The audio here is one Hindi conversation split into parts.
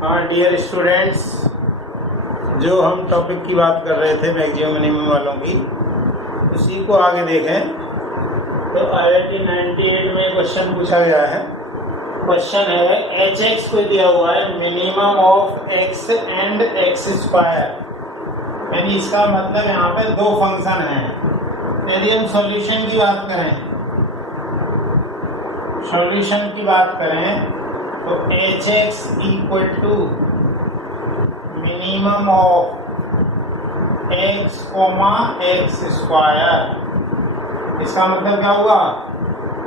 हाँ डियर स्टूडेंट्स, जो हम टॉपिक की बात कर रहे थे मैक्सिमम मिनिमम वालों की, उसी को आगे देखें तो IIT 98 में क्वेश्चन पूछा गया है। क्वेश्चन है एच एक्स को दिया हुआ है minimum of x and x square, यानी इसका मतलब यहाँ पे दो फंक्शन हैं। यदि हम सॉल्यूशन की बात करें तो H x equal to minimum of x comma x square. इसका मतलब क्या हुआ,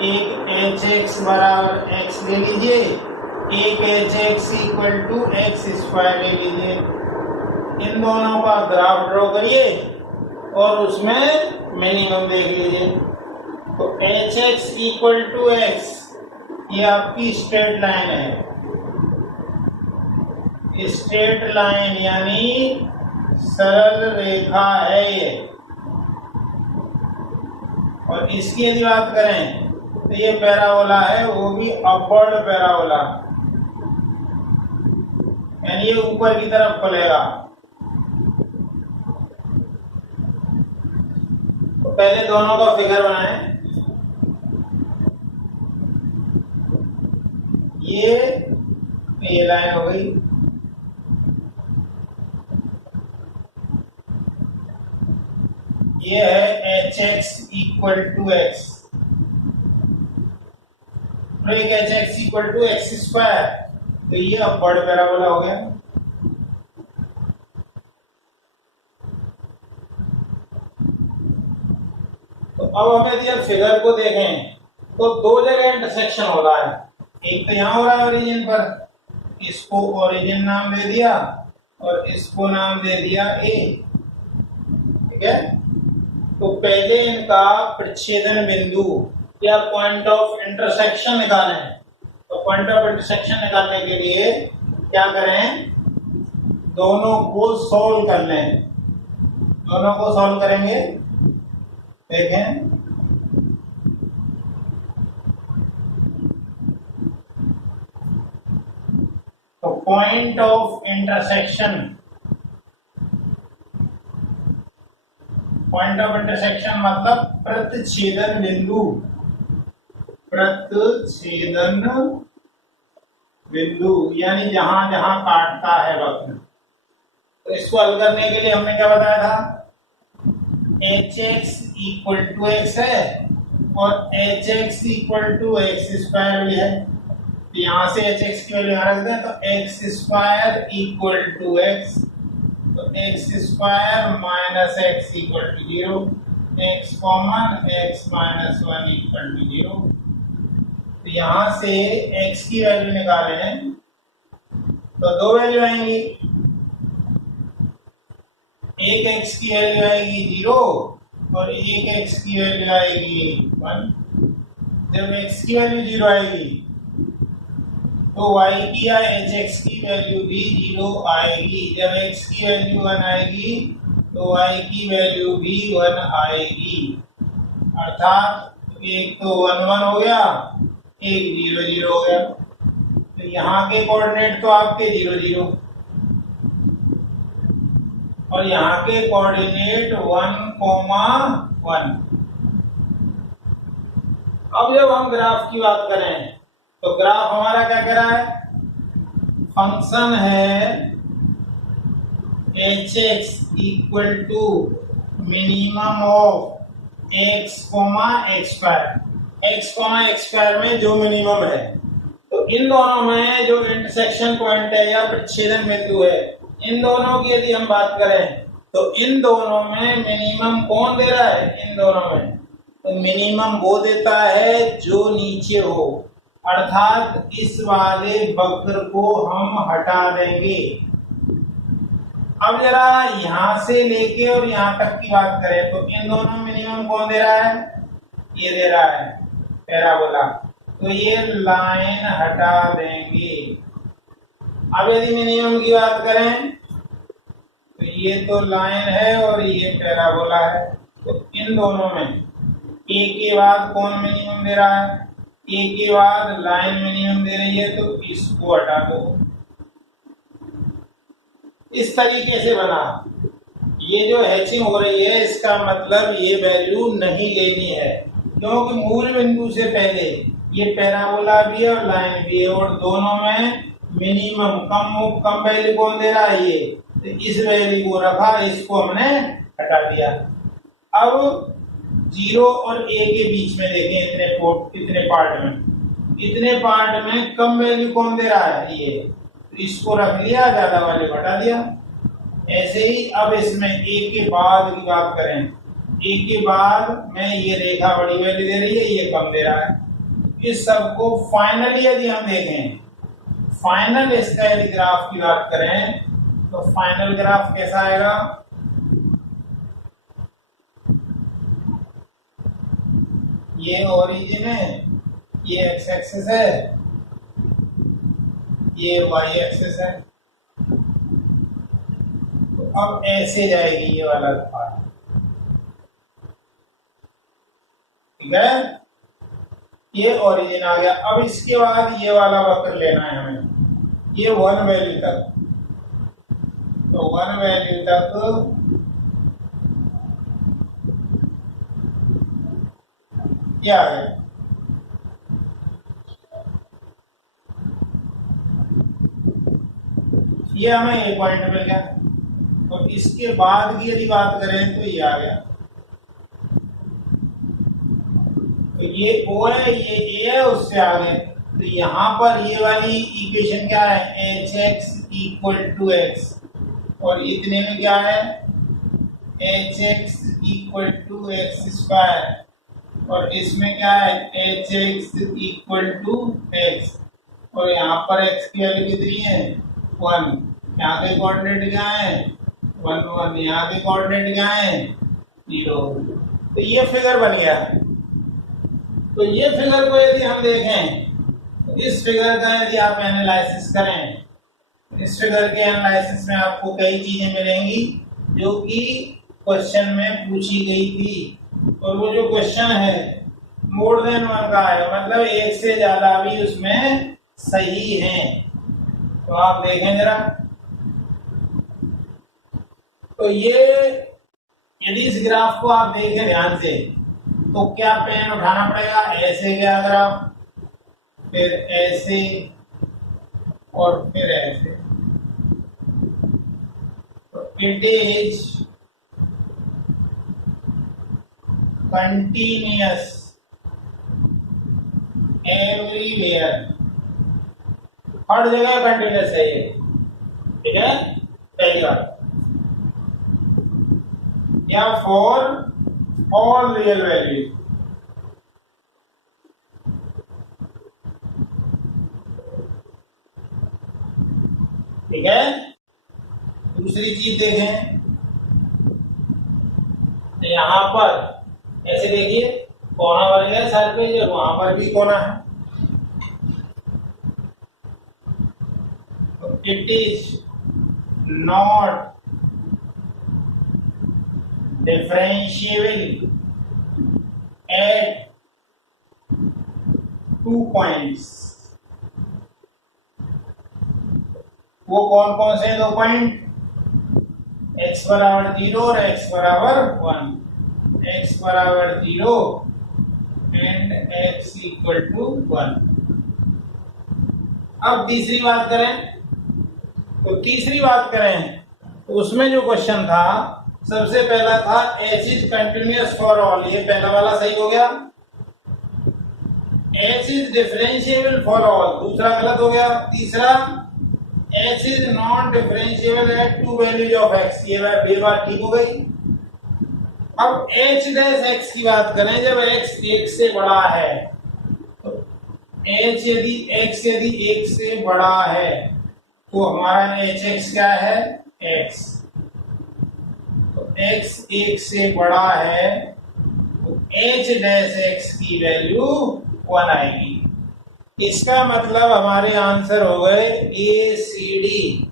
एक एच एक्स बराबर एक्स ले लीजिए, एक H x equal to x square ले लीजिए। इन दोनों का ग्राफ ड्रॉ करिए और उसमें मिनिमम देख लीजिए। तो H x equal to X, ये आपकी स्ट्रेट लाइन है, स्ट्रेट लाइन यानी सरल रेखा है ये। और इसकी यदि बात करें तो ये पैराबोला है, वो भी अपवर्ड पैराबोला, यानी ये ऊपर की तरफ खुलेगा। तो पहले दोनों का फिगर बनाएं। ये लाइन हो गई, ये है h x equal to x, एक H x equal to x square, तो ये अपवर्ड पैराबोला हो गया। तो अब हमें यदि फिगर को देखें तो दो जगह इंटरसेक्शन हो रहा है। एक तो यहाँ हो रहा है ओरिजिन पर, इसको ओरिजिन नाम दे दिया और इसको नाम दे दिया ए, ठीक है। तो पहले इनका प्रतिच्छेदन बिंदु या पॉइंट ऑफ इंटरसेक्शन निकालें। तो पॉइंट ऑफ इंटरसेक्शन निकालने के लिए क्या करें, दोनों को सॉल्व कर लें। दोनों को सॉल्व करेंगे, देखें तो point of intersection, point of intersection मतलब प्रतिच्छेदन बिंदु, प्रतिच्छेदन बिंदु यानी जहां जहां काटता है वक्र। तो इसको हल करने के लिए हमने क्या बताया था, H x equal to X है और H x equal to x square भी है। तो यहां से एच एक्स की वैल्यू यहां रख दें, तो x square equal to x, तो x square minus x equal to 0, x common, x minus 1 equal to 0। तो यहां से एक्स की वैल्यू निकालें तो दो वैल्यू आएंगी, एक एक्स की वैल्यू आएगी 0 और एक एक्स की वैल्यू आएगी 1। जब एक्स की वैल्यू 0 आएगी तो y की या एच एक्स की वैल्यू भी 0 आएगी। जब x की वैल्यू 1 आएगी तो y की वैल्यू भी 1 आएगी। अर्थात एक तो 1 1 हो गया, एक 0 0 हो गया। तो यहाँ के कोऑर्डिनेट तो आपके 0 0 और यहाँ के कोऑर्डिनेट 1,1। अब जब हम ग्राफ की बात करें तो ग्राफ हमारा क्या कह रहा है, फंक्शन है h x equal to minimum of x comma x square. X comma x square में जो मिनिमम है, तो इन दोनों में जो इंटरसेक्शन पॉइंट है या प्रतिच्छेदन बिंदु है, इन दोनों की यदि हम बात करें तो इन दोनों में मिनिमम कौन दे रहा है, इन दोनों में तो मिनिमम वो देता है जो नीचे हो। अर्थात इस वाले वक्र को हम हटा देंगे। अब जरा यहां से लेके और यहां तक की बात करें तो इन दोनों मिनिमम कौन दे रहा है, ये दे रहा है पैराबोला। तो ये लाइन हटा देंगे। अब यदि मिनिमम की बात करें तो ये तो लाइन है और ये पैराबोला है। तो इन दोनों में ए के बाद कौन मिनिमम दे रहा है, ए के बाद लाइन मिनिमम दे रही है, तो इसको हटा दो। इस तरीके से बना। ये जो हैचिंग हो रही है इसका मतलब ये वैल्यू नहीं लेनी है, क्योंकि मूल बिंदु से पहले ये पैराबोला भी है और लाइन भी है और दोनों में मिनिमम कम वैल्यू कौन दे रहा है ये, तो इस वैल्यू को रखा, इसको हमने हटा दिया। अब 0 और a के बीच में देखें इतने पार्ट में कम वैल्यू कौन दे रहा है ये, तो इसको रख लिया, ज्यादा वाले घटा दिया। ऐसे ही अब इसमें a के बाद की बात करें, a के बाद में ये रेखा बड़ी वैल्यू दे रही है, ये कम दे रहा है। इस सब को फाइनली यदि हम देखें, फाइनल इसका यदि ग्राफ की बात करें तो फाइनल ग्राफ कैसा आएगा, ये ओरिजिन है, ये एक्स एक्सिस है, ये वाई एक्सिस है। तो अब ऐसे जाएगी ये वाला पार्ट, ठीक है, ये ओरिजिन आ गया। अब इसके बाद ये वाला वक्र लेना है हमें, ये 1 वैल्यू तक, तो 1 वैल्यू तक क्या आ गया, ये हमें एक पॉइंट मिल गया। तो इसके बाद की यदि बात करें तो ये आ गया, तो ये O है, ये A है, उससे आगे। तो यहाँ पर ये वाली इक्वेशन क्या है, hx इक्वल टू x, और इतने में क्या है, hx equal to x square, और इसमें क्या है, hx इक्वल टू x, और यहाँ पर x की वैल्यू कितनी है, 1। यहाँ के कोऑर्डिनेट क्या है, 1 1, यहाँ के कोऑर्डिनेट क्या है, 0। तो ये फिगर बन गया। तो ये फिगर को यदि हम देखें, तो इस फिगर का यदि आप एनालिसिस करें, इस फिगर के एनालिसिस में आपको कई चीजें मिलेंगी जो कि क्वेश्चन में पूछी गई थी। और वो जो क्वेश्चन है मोर देन 1 का है, मतलब एक से ज्यादा भी उसमें सही है। तो आप देखें जरा, तो ये यदि इस ग्राफ को आप देखें ध्यान से, तो क्या पेन उठाना पड़ेगा, ऐसे गया ग्राफ, फिर ऐसे और फिर ऐसे। तो इट इज कंटिन्यूअस एवरीवेयर, हर जगह कंटिन्यूअस है ये, ठीक है, पहली बात। या फॉर ऑल रियल वैल्यू, ठीक है। दूसरी चीज देखें, यहां पर ऐसे देखिए कोना बन गया सरफेस, और वहां पर भी कोना है। तो it is not differentiable at 2 points। वो कौन कौन से 2 पॉइंट, x बराबर 0 और x बराबर 1, x बराबर 0 एंड x इक्वल टू 1। अब तीसरी बात करें, तो तीसरी बात करें तो उसमें जो क्वेश्चन था, सबसे पहला था h is continuous for all, ये पहला वाला सही हो गया। h is differentiable for all, दूसरा गलत हो गया। तीसरा h is not differentiable eight 2 values of x, ये बात ठीक हो गई। अब h डैश x की बात करें, जब x 1 से बड़ा है, तो h यदि x यदि 1 से बड़ा है तो हमारा hx क्या है, x। x 1 से बड़ा है तो h डैश x की वैल्यू 1 आएगी। इसका मतलब हमारे आंसर हो गए ए सी डी।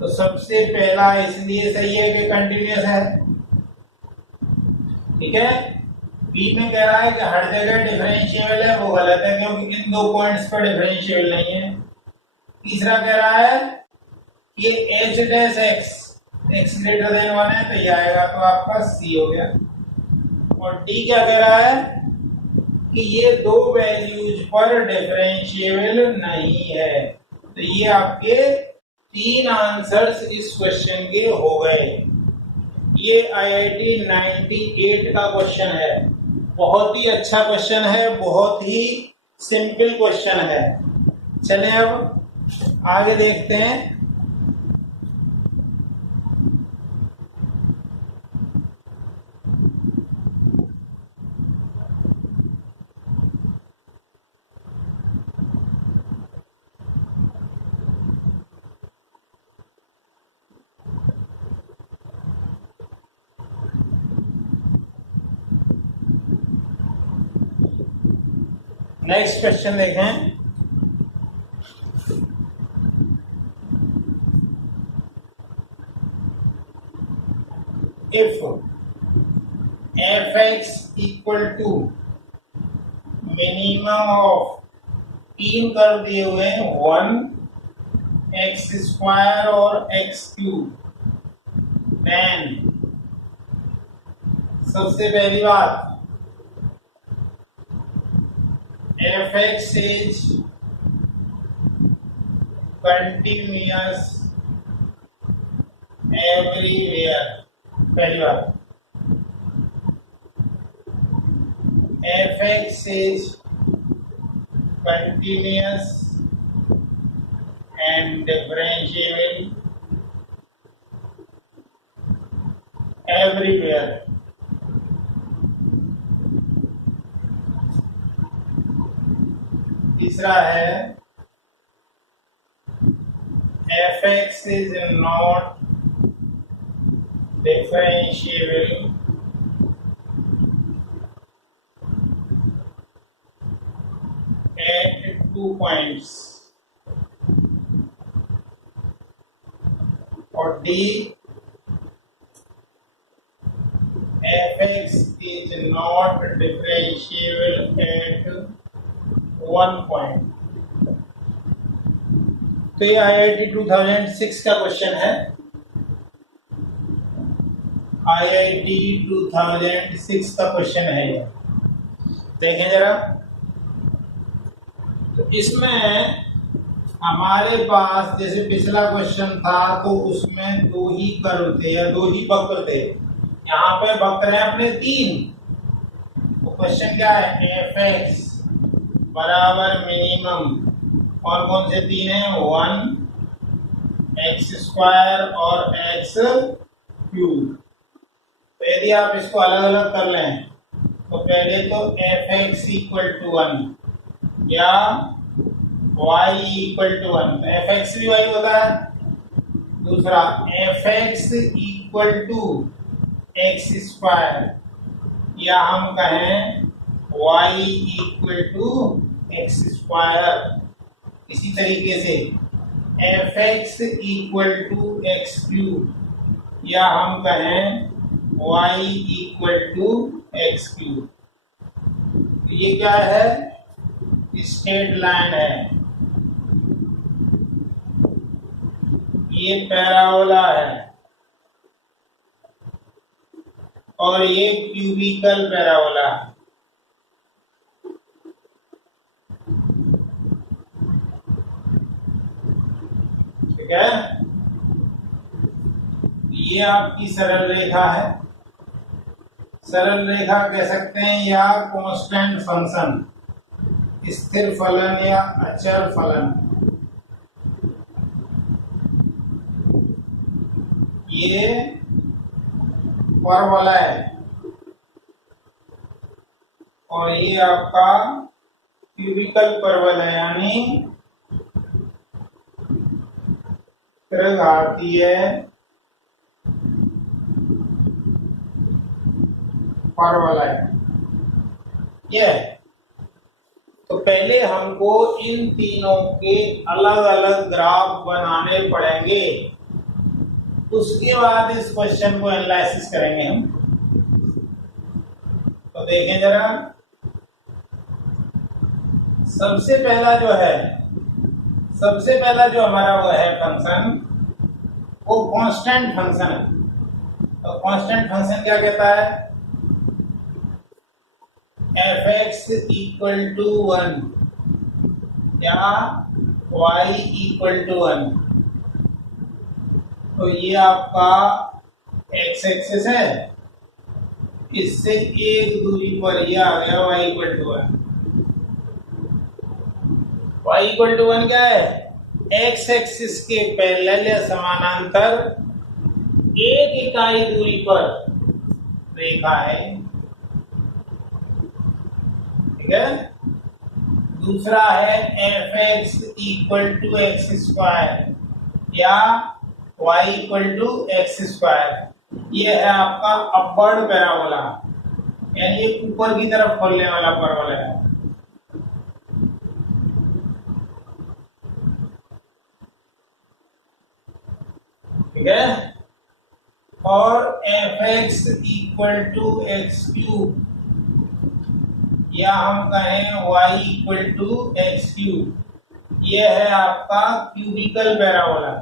तो सबसे पहला इसलिए सही है कि कंटिन्यूअस है, ठीक है। बी में कह रहा है कि हर जगह डिफरेंशिएबल है, वो गलत है क्योंकि इन 2 पॉइंट्स पर डिफरेंशिएबल नहीं है। तीसरा कह रहा है ये H dash x greater than 1 है, तो ये आएगा तो आपका सी हो गया। और डी क्या कह रहा है कि ये दो वैल्यूज पर डिफरेंशिएबल नहीं है। तो ये आपके 3 आंसर्स इस क्वेश्चन के हो गए। ये IIT 98 का क्वेश्चन है। बहुत ही अच्छा क्वेश्चन है, बहुत ही सिंपल क्वेश्चन है। चलें अब आगे देखते हैं। नेक्स्ट क्वेश्चन देखें। If fx equal to minimum of 3 कर दिए हुए हैं 1 एक्स स्क्वायर और एक्स क्यूब, देन सबसे पहली बात fx is continuous everywhere। पहली बात fx is continuous and differentiable everywhere। तीसरा है fx is not differentiable at 2 points। और D fx is not differentiable at 1 point। तो ये IIT 2006 का क्वेश्चन है। IIT 2006 का क्वेश्चन है ये, देखें जरा। तो इसमें हमारे पास जैसे पिछला क्वेश्चन था तो उसमें 2 ही कर्व थे या 2 ही वक्र थे। यहाँ पे वक्र है अपने 3। तो क्वेश्चन क्या है, fx बराबर मिनिमम कौन कौन से 3 है, 1 एक्स स्क्वायर और एक्स क्यूब। तो यदि आप इसको अलग अलग कर लें तो पहले तो fx इक्वल टू 1 या y इक्वल टू 1, तो fx भी y होता है। दूसरा fx equal to x square या हम कहें y equal to x square. इसी तरीके से fx equal to x cube या हम कहें y equal to x cube. ये क्या है, स्ट्रेट लाइन है, ये पैराबोला है और ये क्यूबिकल पैराबोला है। ठीक है, ये आपकी सरल रेखा है। सरल रेखा कह सकते हैं या कांस्टेंट फंक्शन, स्थिर फलन या अचर फलन। ये परवलय है और ये आपका क्यूबिकल परवलय यानी त्रिघातीय परवलय। ये तो पहले हमको इन तीनों के अलग अलग ग्राफ बनाने पड़ेंगे, उसके बाद इस क्वेश्चन को एनालिसिस करेंगे हम। तो देखें जरा, सबसे पहला जो हमारा वो है फंक्शन वो कांस्टेंट फंक्शन है। तो कांस्टेंट फंक्शन क्या कहता है? f(x) इक्वल टू 1 या y इक्वल टू 1। तो ये आपका x एक्सिस है, इससे एक दूरी पर ये आ गया y equal to 1। y equal to 1 क्या है? x एक्सिस के पैरेलल या समानांतर एक इकाई दूरी पर रेखा है, ठीक है। दूसरा है f(x) equal to x square या y equal to x square. ये है आपका अपवर्ड पैराबोला, यानी ये ऊपर की तरफ खोलने वाला पैराबोला है। ठीक है। और f(x) equal to x cube या हम कहें y equal to x cube, ये है आपका क्यूबिकल पैराबोला।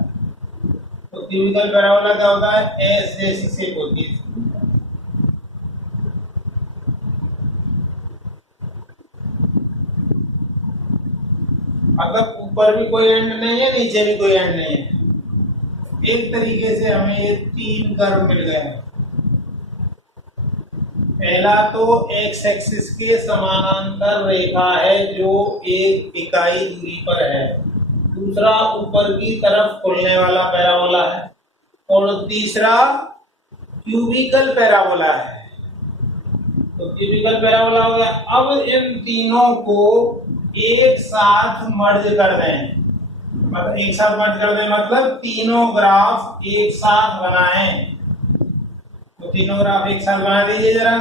तो क्यूबिकल पैराबोला क्या होता है? एस जैसी शेप होती है। मतलब ऊपर भी कोई एंड नहीं है, नीचे भी कोई एंड नहीं है। एक तरीके से हमें ये तीन कर्व मिल गए हैं। पहला तो एक्स एक्सिस के समानांतर रेखा है जो एक इकाई दूरी पर है। दूसरा ऊपर की तरफ खुलने वाला पैराबोला है। और तीसरा क्यूबिकल पैराबोला है। तो क्यूबिकल पैराबोला हो गया। अब इन तीनों को एक साथ मर्ज कर दें, मतलब एक साथ मर्ज कर दें मतलब तीनों ग्राफ एक साथ बनाएं। तो तीनों ग्राफ एक साथ बना दीजिए जरा।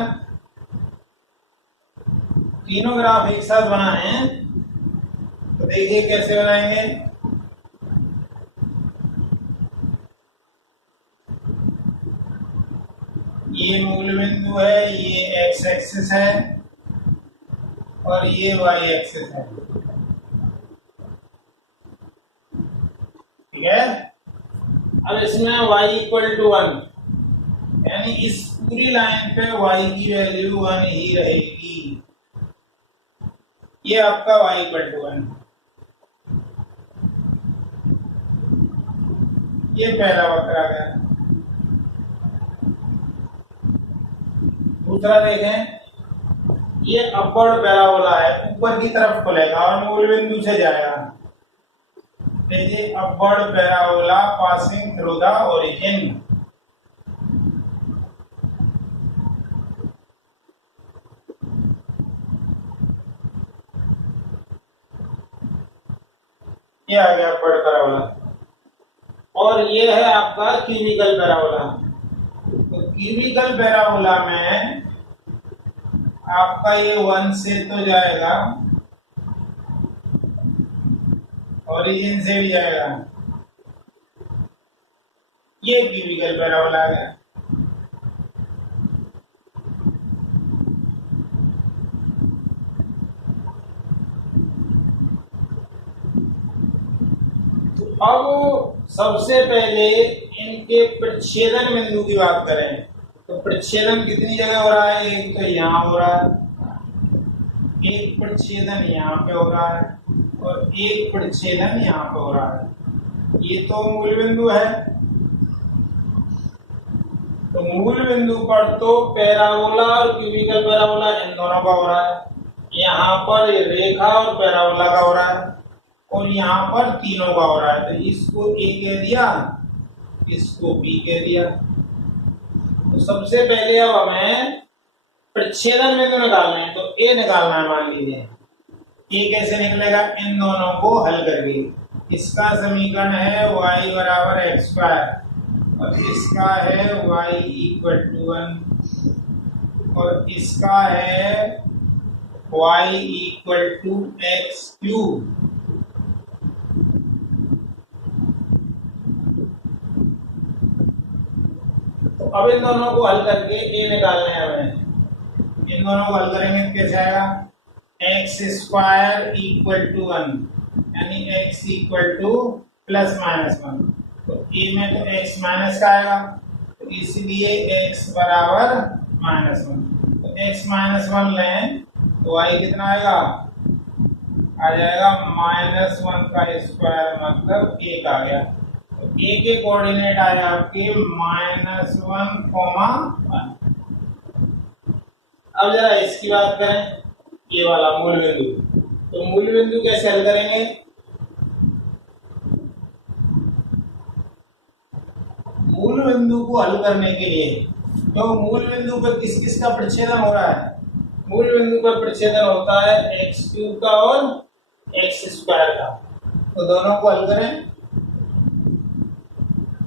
तीनों ग्राफ एक साथ बनाएं तो देखिए कैसे बनाएंगे। ये मूल बिंदु है, ये एक्स एक्सिस है और ये वाई एक्सिस है, ठीक है। अब इसमें y इक्वल टू 1, यानी इस पूरी लाइन पे y की वैल्यू 1 ही रहेगी। ये आपका y इक्वल टू 1। ये पहला वक्र आ गया। दूसरा देखें, ये अपवर्ड पैराबोला है, ऊपर की तरफ खुलेगा और मूल बिंदु से जाएगा। देखिए upward parabola passing through the origin. ये आ गया अपवर्ड पैराबोला। और ये है आपका क्यूबिकल पैराबोला। तो क्यूबिकल पैराबोला में आपका ये 1 से तो जाएगा, ओरिजिन से भी जाएगा। ये क्यूबिकल पैराबोला आ गया। तो अब सबसे पहले इनके प्रच्छेदन बिंदु की बात करें। तो प्रच्छेदन कितनी जगह हो रहा है? एक तो यहाँ हो रहा है, एक प्रच्छेदन यहाँ पे हो रहा है और एक प्रच्छेदन यहाँ पे हो रहा है। ये तो मूल बिंदु है। तो मूल बिंदु पर तो पैराबोला और क्यूबिकल पैराबोला इन दोनों का हो रहा है। यहाँ पर रेखा और पैराबोला का हो रहा है और यहाँ पर तीनों का हो रहा है। तो इसको ए कह दिया, इसको बी कह दिया। तो सबसे पहले अब हमें प्रच्छेदन बिंदु निकालना है। तो ए निकालना है। मान लीजिए ए कैसे निकलेगा? इन दोनों को हल करके। इसका समीकरण है y बराबर एक्स स्क्वायर और इसका है y इक्वल टू 1 और इसका है y equal to x cube. तो अब इन दोनों को हल करके ए निकालना है हमें। इन दोनों को हल करेंगे तो कैसे आएगा? एक्स स्क्वायर इक्वल टू 1, यानी x equal two plus minus 1। तो ए में तो x माइनस का आएगा, तो इसलिए x बराबर -1। तो x -1 लें तो y कितना आएगा, आ जाएगा -1 का स्क्वायर, मतलब 1 आ गया। तो a के कोऑर्डिनेट आए आपके -1, 1। अब जरा इसकी बात करें, ये वाला मूल बिंदु। तो मूल बिंदु कैसे हल करेंगे, मूल बिंदु को हल करने के लिए, तो मूल बिंदु पर किस किस का प्रतिच्छेदन हो रहा है, मूल बिंदु पर प्रतिच्छेदन होता है x³ का और x² का। तो दोनों को हल करें,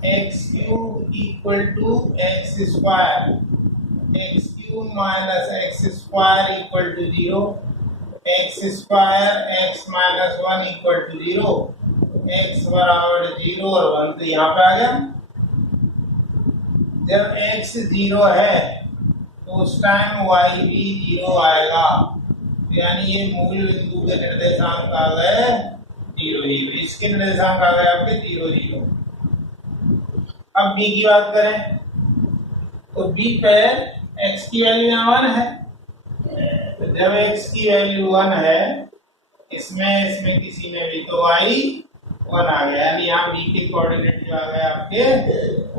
x³ = x², x³ - x² = 0, x² x - 1 = 0, x बराबर 0 और 1 तो यहाँ पे आ गया। जब x 0 है तो उस टाइम y भी 0 आएगा, यानी ये मूल बिंदु के निर्देशांक आ गए 0 0, इसके निर्देशांक आ गए आपके 0 0। अब b की बात करें, तो b पे x की वैल्यू यहाँ 1 है, तो जब x की वैल्यू 1 है, इसमें किसी में भी, तो y 1 आ गया, यानी यहाँ b के कोऑर्डिनेट जो आ गए आपके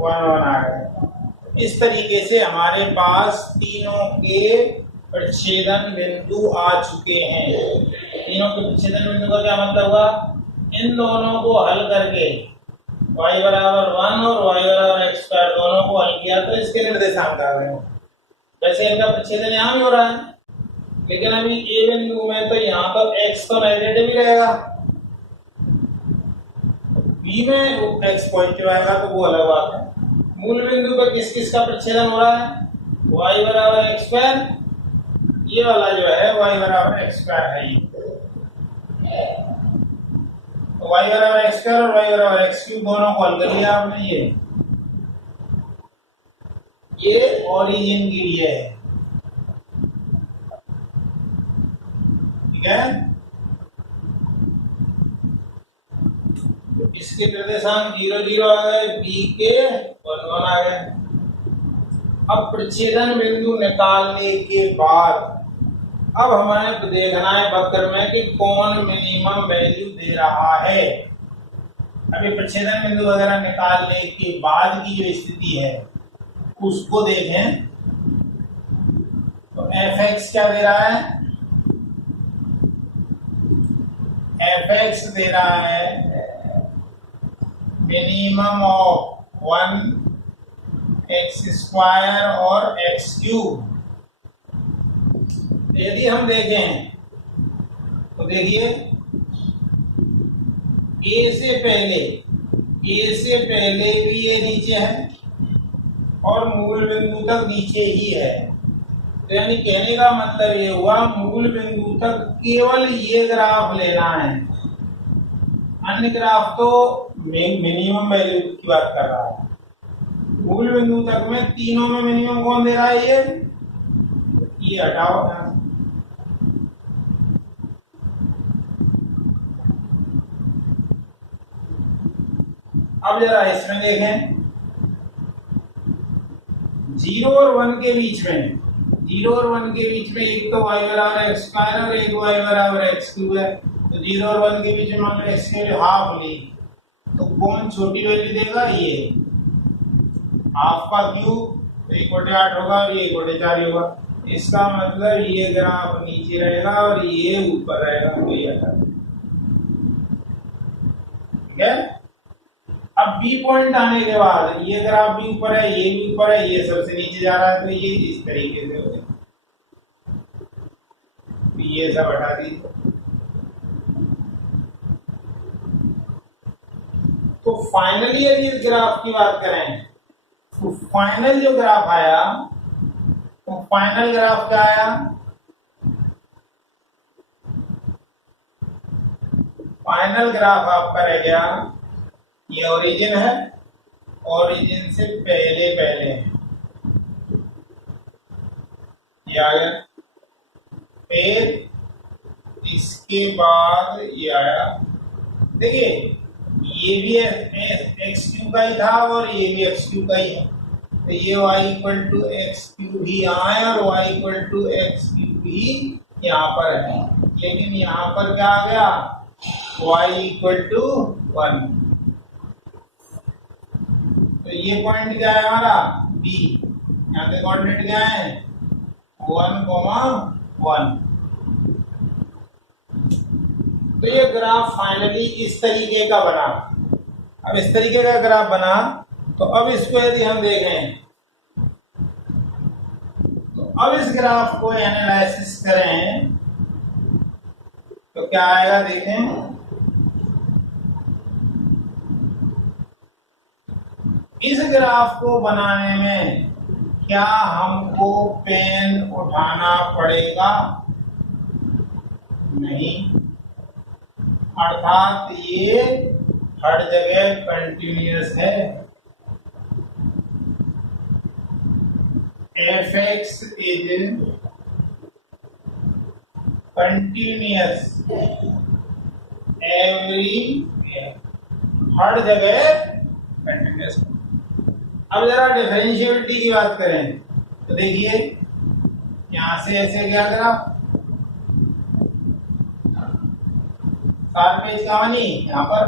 1 1 आ गए। इस तरीके से हमारे पास तीनों के प्रतिच्छेदन बिंदु आ चुके हैं। तीनों के प्रतिच्छेदन बिंदु का क्या मतलब हुआ, इन दोनों को हल करके y बराबर 1 और y बराबर x² दोनों को हल किया तो इसके निर्देशांक आ गए। वैसे इनका प्रतिच्छेदन यहाँ भी हो रहा है, लेकिन अभी a बिंदु में तो यहाँ पर x तो नेगेटिव ही रहेगा, b में x पॉजिटिव आएगा, तो वो अलग बात है। मूल बिंदु पर किस किस का प्रतिच्छेदन हो रहा है, y बराबर x², ये वाला जो है y बराबर x² है, ये तो y बराबर x² और y बराबर x³ दोनों को हल कर लिया आपने। ये ओरिजिन के लिए है, ठीक है। इसके निर्देशांक 0 0 आ गए, b के 1 1 आ गए। अब प्रतिच्छेदन बिंदु निकालने के बाद अब हमें देखना है वक्र में कि कौन मिनिमम वैल्यू दे रहा है। अभी प्रतिच्छेदन बिंदु वगैरह निकालने के बाद की जो स्थिति है उसको देखें, तो f(x) क्या दे रहा है, f(x) दे रहा है मिनिमम ऑफ 1 x² और x³। यदि हम देखें तो देखिए a से पहले भी ये नीचे है और मूल बिंदु तक नीचे ही है, तो यानी कहने का मतलब ये हुआ मूल बिंदु तक केवल ये ग्राफ लेना है, अन्य ग्राफ तो मिनिमम वैल्यू की बात कर रहा है। मूल बिंदु तक में तीनों में मिनिमम कौन दे रहा है, ये हटाओ। अब जरा इसमें देखें, 0 और 1 के बीच में, 0 और 1 के बीच में एक तो y बराबर x² और एक y बराबर x³ है, तो 0 और 1 के बीच में मान लो x की वैल्यू हाफ ली, तो कौन छोटी वैल्यू देगा, ये हाफ का क्यूब, तो 1/8 होगा और ये 1/4 होगा। इसका मतलब ये ग्राफ नीचे रहेगा और ये ऊपर रहेगा, तो ये आता है, ठीक है। अब बी पॉइंट आने के बाद ये ग्राफ भी ऊपर है, ये भी ऊपर है, ये सबसे नीचे जा रहा है, तो ये इस तरीके से हो जाएगा, तो ये सब हटा दीजिए। तो फाइनली यदि इस ग्राफ की बात करें तो फाइनल जो ग्राफ आया, तो फाइनल ग्राफ क्या आया, फाइनल ग्राफ आपका रह गया, ये ओरिजिन है, ओरिजिन से पहले पहले ये आ गया, फिर इसके बाद ये आया। देखिए ये भी एक्स क्यू का ही था और ये भी एक्स क्यू का ही है, तो ये y equal to x cube भी यहाँ है और y equal to x cube भी यहाँ पर है, लेकिन यहाँ पर क्या आ गया, y इक्वल टू 1। तो ये पॉइंट क्या है हमारा B, यहाँ के कोऑर्डिनेट क्या है 1,1। तो ये ग्राफ फाइनली इस तरीके का बना। अब इस तरीके का ग्राफ बना तो अब इसको यदि हम देखें तो अब इस ग्राफ को एनालिसिस करें तो क्या आएगा देखें। इस ग्राफ को बनाने में क्या हमको पेन उठाना पड़ेगा? नहीं, अर्थात ये हर जगह कंटिन्यूअस है। fx इज कंटिन्यूअस एवरीवेयर, हर जगह कंटिन्यूअस। अब जरा डिफरेंशिएबिलिटी की बात करें तो देखिए यहां से ऐसे क्या करा, सार पेज का बनी यहाँ पर,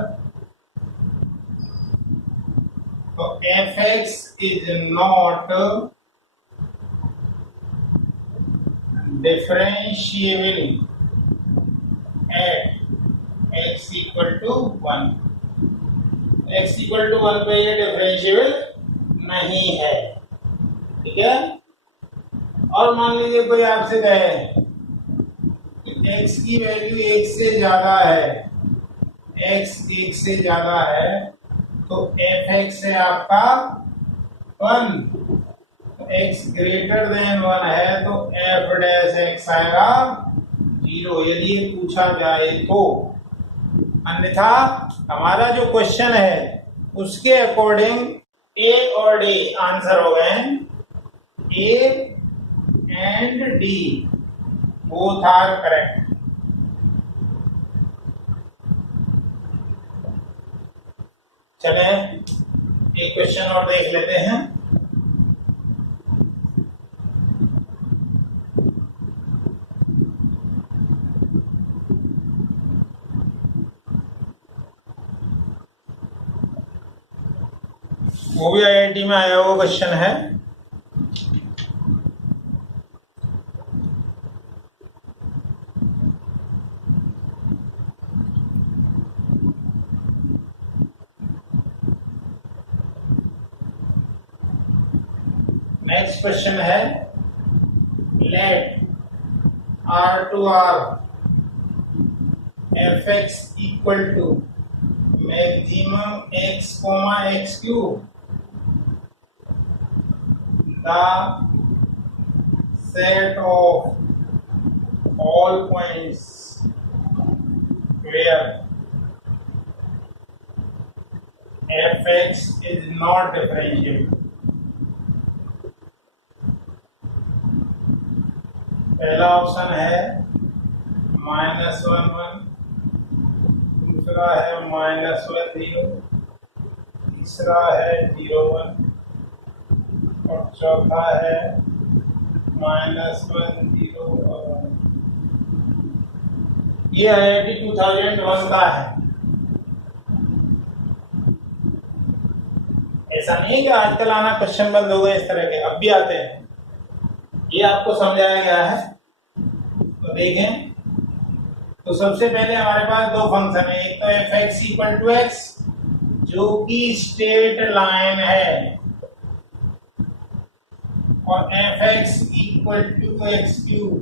तो fx is not differentiable at x equal to 1। x equal to 1 पे ये डिफरेंशिएबल नहीं है, ठीक है। और मान लीजिए कोई आपसे कहे x की वैल्यू 1 से ज्यादा है, x 1 से ज्यादा है, तो fx है आपका 1, तो x ग्रेटर देन 1 है तो f डैश x आएगा 0, यदि ये पूछा जाए तो। अन्यथा हमारा जो क्वेश्चन है उसके अकॉर्डिंग A और D आंसर हो गए, A and D both are correct. चले एक क्वेश्चन और देख लेते हैं। वो भी IIT में आया हुआ क्वेश्चन है। नेक्स्ट क्वेश्चन है, let R to R fx equal to maximum x, x क्यूब, the set of all points where fx is not differentiable। पहला ऑप्शन है -1 1, दूसरा है -1 0, तीसरा है 0 1 और चौथा है -1 0 1। ये IIT 2001 का है। ऐसा नहीं है कि आजकल आना क्वेश्चन बंद हो गए इस तरह के, अब भी आते हैं। ये आपको समझाया गया है तो देखें। तो सबसे पहले हमारे पास दो फंक्शन है, एक तो fx इक्वल टू x जो कि स्ट्रेट लाइन है, और fx equal to x cube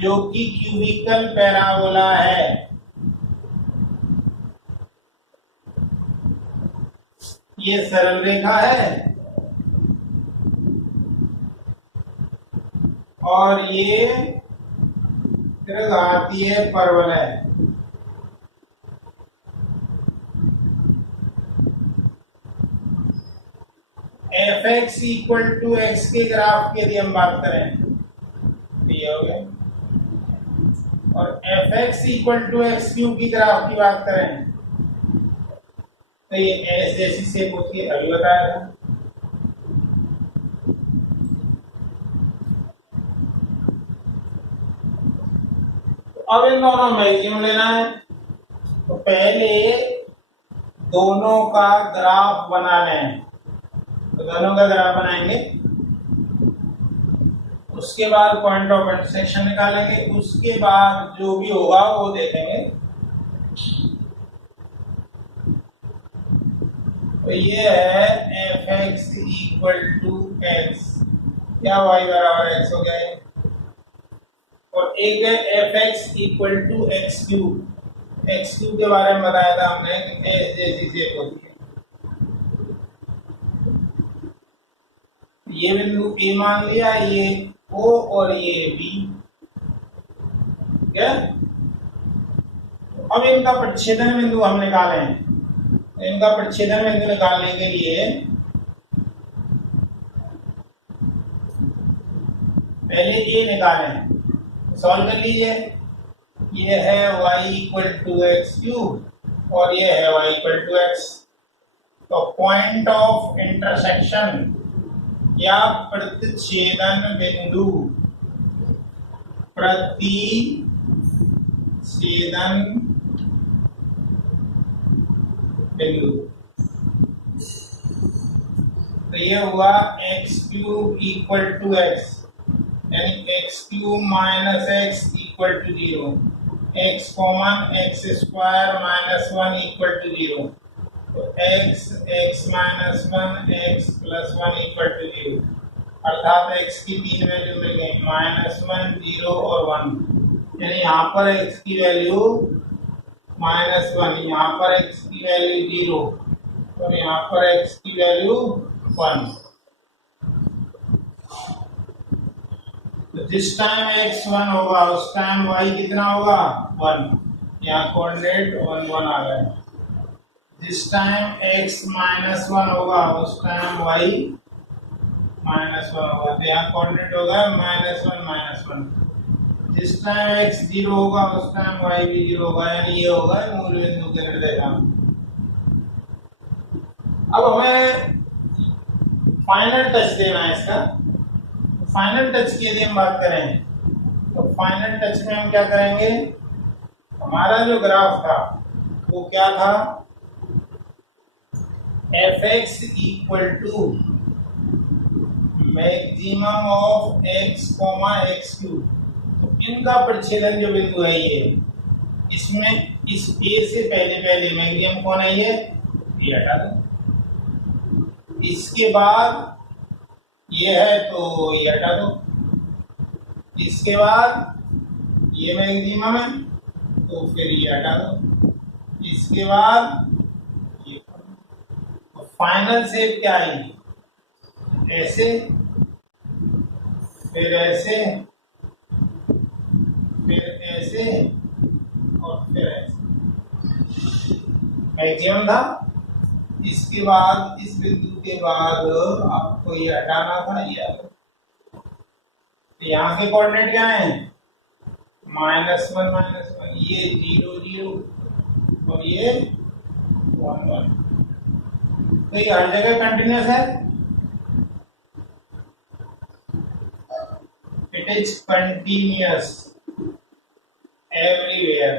जो कि क्यूबिकल पैराबोला है। ये सरल रेखा है और ये त्रिघातीय परवल है। fx इक्वल टू एक्स के ग्राफ की यदि हम बात करें तो ये हो गया, और fx equal to x cube की ग्राफ की बात करें तो ये एस जैसी शेप होती है, अभी बताया था। अब इन दोनों मैक्सिमम लेना है, तो पहले दोनों का ग्राफ बना लें। तो दोनों का ग्राफ बनाएंगे, उसके बाद पॉइंट ऑफ इंटरसेक्शन निकालेंगे, उसके बाद जो भी होगा वो देखेंगे। तो ये है f x equal to x, क्या वाई बराबर एक्स हो गया है, और एक है f x equal to x cube. X cube के बारे में बताया था हमने कि एस जैसी शेप होती है। ये बिंदु ए मान लिया, ये ओ और ये बी, क्या? अब इनका प्रच्छेदन बिंदु हम निकाले हैं। इनका प्रच्छेदन बिंदु निकालने के लिए पहले ए निकालें, सॉल्व कर लीजिए। ये है y equal to x cube और ये है y इक्वल टू एक्स। तो पॉइंट ऑफ इंटरसेक्शन या प्रतिच्छेदन बिंदु, प्रतिच्छेदन बिंदु, तो ये हुआ x cube equal to x, यानी x cube minus x equal to 0, x common x square minus 1 equal to 0, तो x x minus 1 x plus 1 equal to 0, अर्थात एक्स की 3 वैल्यू मिल गई, -1 0 और 1, यानी यहाँ पर एक्स की वैल्यू -1, यहाँ पर एक्स की वैल्यू 0 और यहाँ पर एक्स की वैल्यू 1। तो जिस टाइम एक्स 1 होगा उस टाइम वाई कितना होगा 1, यहाँ कोऑर्डिनेट 1 1 आ गए। जिस टाइम एक्स -1 होगा उस टाइम वाई -1 होगा, तो यहाँ कोऑर्डिनेट होगा -1 -1। जिस टाइम एक्स 0 होगा उस टाइम वाई भी 0 होगा, यानी ये होगा मूल बिंदु के निर्देशांक। अब हमें फाइनल टच देना है इसका। फाइनल टच की यदि हम बात करें तो फाइनल टच में हम क्या करेंगे, हमारा जो ग्राफ था वो क्या था, f x equal to maximum of x comma x cube. तो इनका प्रच्छेदन जो बिंदु है ये, इसमें इस ए से पहले मैक्सिमम कौन है, ये हटा दो। इसके बाद ये है तो ये हटा दो, इसके बाद ये मैक्सिमम है तो फिर ये हटा दो, इसके बाद ये। तो फाइनल शेप क्या आएगी, ऐसे, फिर ऐसे, फिर ऐसे और फिर ऐसे। मैक्सिमम था, इसके बाद इस बिंदु के बाद आपको ये हटाना था, ये तो यहाँ के कोऑर्डिनेट क्या है, -1 ये 0 0 और ये 1 1, तो ये हर जगह कंटिन्यूअस है, इट इज कंटिन्यूअस एवरीवेयर।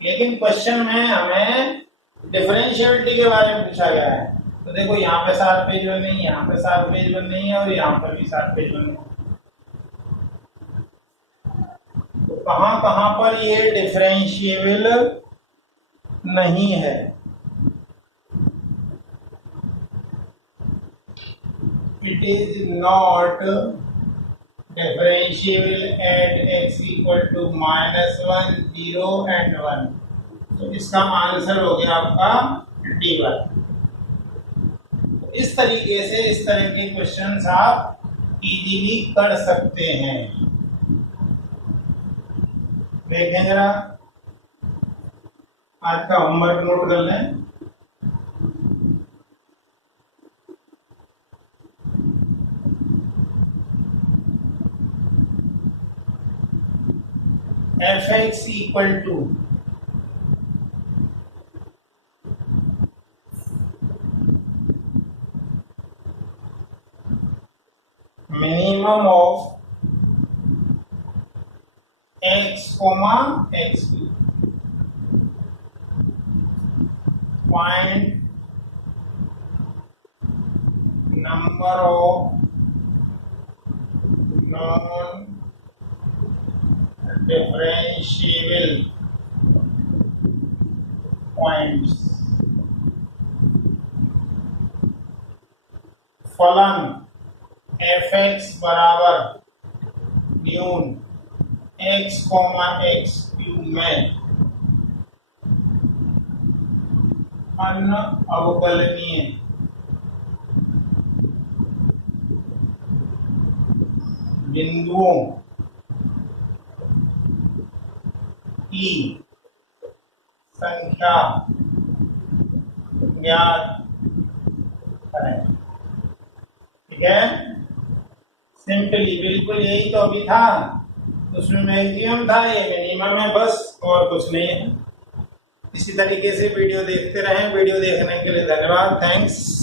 लेकिन क्वेश्चन में हमें डिफरेंशियलिटी के बारे में पूछा गया है। तो देखो यहाँ पे 7 पेज बन नहीं है, यहाँ पे 7 पेज बन नहीं है और यहाँ पर भी 7 पेज बन नहीं है। तो कहाँ कहाँ पर ये डिफरेंशिएबल नहीं है, it is not differentiable at x equal to -1 0 and 1। तो इसका आंसर हो गया आपका D1। इस तरीके से इस तरह के क्वेश्चंस आप इजीली कर सकते हैं। देखें जरा, आज का होमवर्क नोट कर लें। F x equal to minimum of x, x2. Find number of non-differentiable points. फलन f(x) बराबर न्यून x, x3 में अनअवकलनीय बिंदुओं की संख्या ज्ञात करें। ठीक है, सिंपली बिल्कुल यही तो अभी था, उसमें मैक्सिमम था, ये मिनिमम है, बस और कुछ नहीं है। इसी तरीके से वीडियो देखते रहें। वीडियो देखने के लिए धन्यवाद, थैंक्स।